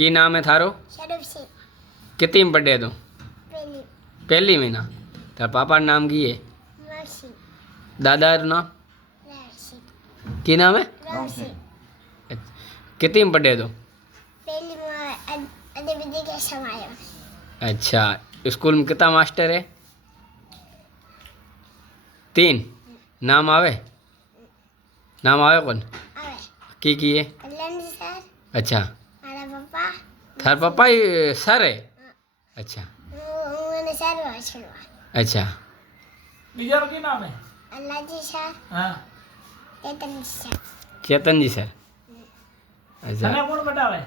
की नाम है थारो? शरफ से कितनी में पढ़े तू? पहली पहली में ना। तार पापा नाम की है? मर्सी दादा नाम राशि की नाम है? राशि अच्छा। कितनी में पढ़े तू? पहली में अदे विधि के समायो अच्छा। स्कूल में कितना मास्टर है? 3 नाम आवे? नाम आवे कौन? आवे की है? कल्याण जी सर अच्छा। मारा पापा थार पापा ही सर है? अच्छा मैंने सर वाचलवा अच्छा। બીજાનું ਕੀ નામ હે? अल्लाह जी सर હા चेतन जी सर चेतन जी सर। अच्छा। તને કોણ બતાવે?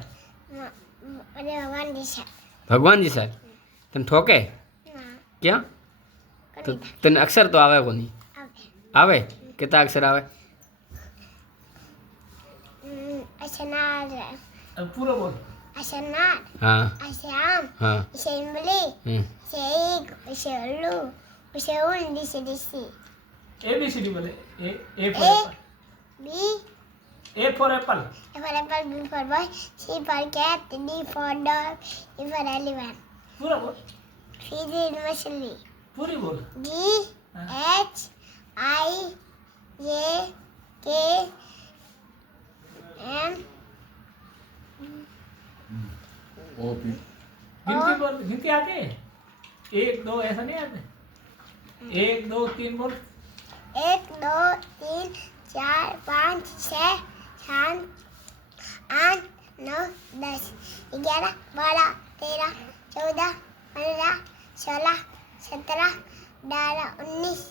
अरे भगवान जी सर भगवान जी सर तन ठोके ना क्या? तो कभी तन अक्षर तो आवे को नहीं? आवे आवे कितना अक्षर आवे? अशनार પૂરો બોલ. अशनार हाँ अश्याम हाँ इसे इमली इसे ईग इसे उल्लू इसे उन इसे दिसी ABCD बोले. A for A apple. B A for apple. A for apple, B for boy, C for cat, D for dog, E for elephant. પૂરો બોલ. C for machine. પૂરી બોલ. G H I J K M गिनती बोल. गिनती आती है? 1 2 ऐसा नहीं आते? 1 2 3 बोल. 1 2 3 4 5 6 7 8 9 10 11 12 13 14 15 16 17 18 19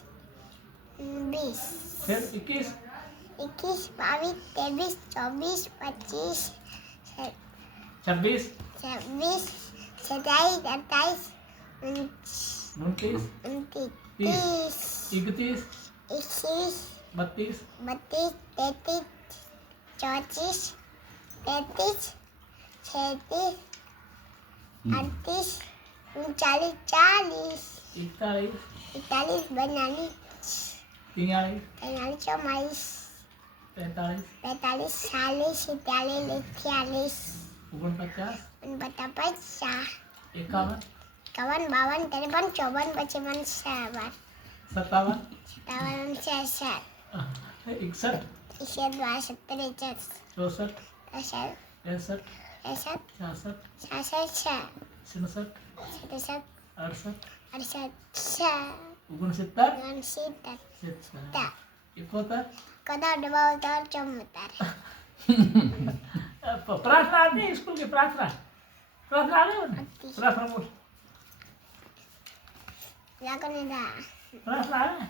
20 फिर 21 21 22 23 24 25 26 26 27 28 29 29 30 30 31 21 32 32 33 34 33 36 38 40 41 41 42 43 43 44 45 45 46 47 48 49 50 51 51 52 53 54 55 57 57 57 66 61 61 62 63 64 64 65 67 66 66 67 67 68 68 69 70 70 71 कदा दबाव तर चमत्कार प्रार्थना आती है स्कूल की प्रार्थना. प्रार्थना आ रही हो ना? प्रार्थना बोल. लागने दा प्रार्थना है.